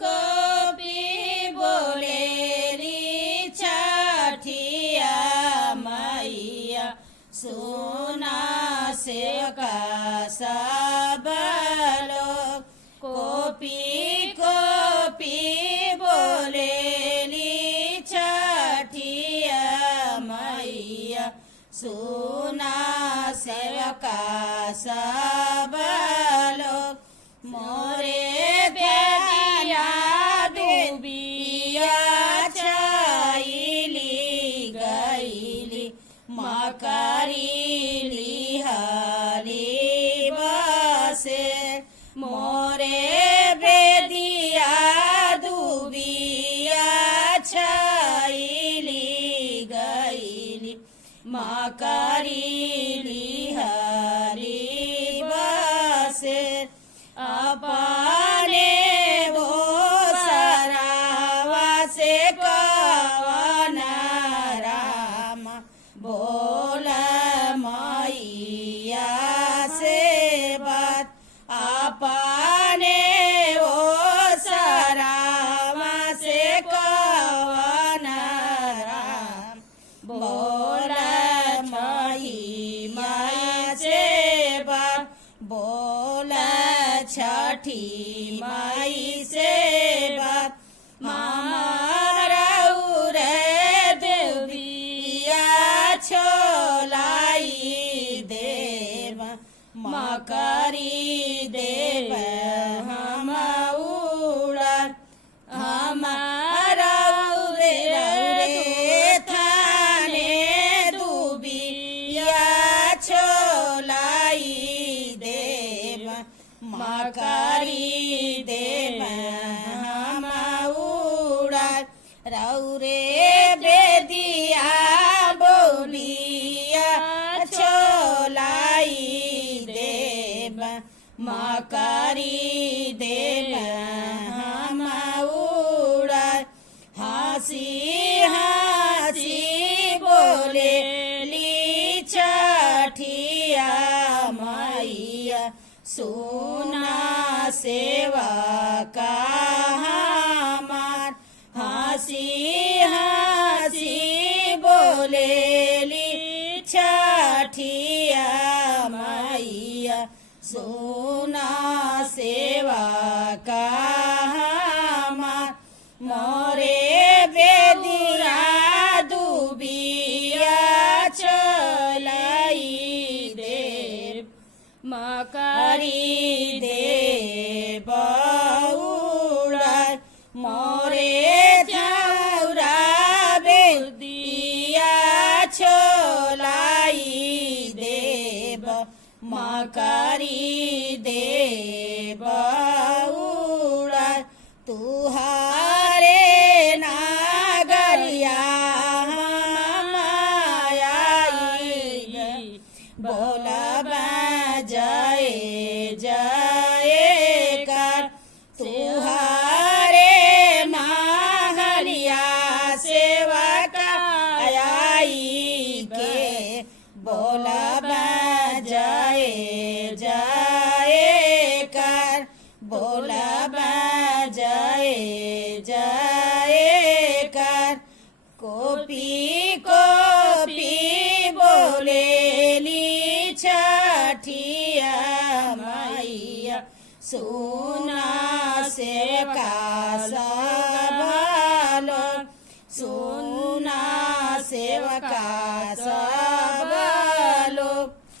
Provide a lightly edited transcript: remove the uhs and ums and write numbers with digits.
copy बोलेली छठिया मैया सुना सेवका सब लोग कोपी बोलेली छठिया मैया सुना सेवका सब लोग मोरे बेदिया डूबिया छाइली गईली मकरीली हली बसे मोरे बेदिया डूबिया छाइली गईली मकरीली हली बसे अपने वो सरावा से कवन राम बोल मैया से बात अपने वो सरावा से कवन राम बोल मैया से बात बोल छठी माई से बात मामरऊ रे देविया छोलाई देव मकरी देव हम उड़ा हमारऊ रे थाने दुबिया छोलाई देव मकरी देव हम उड़ा रौरे बेदिया बोलिया छोलाई देव मकरी देव हम उड़ा हंसी हंसी बोले ली छठिया मैया सुना सेवा का हमार हंसी हंसी बोलेली छठिया मैया सुना सेवा का हमार मोरे बेदिया दुबिया चलाई देव मकरी देव उड़ा मोरे चौरा बेदिया छोलाई देव मकरी देव उड़ा तुहारे नागरिया मायाई बोलब जय जय कर तुहारे माहलिया सेवका आई के बोलब जय जय कर बोलब जय जय कर कोपी बोलेली छठिया मैया सुना सेवका सब लोग सुना सेवका सब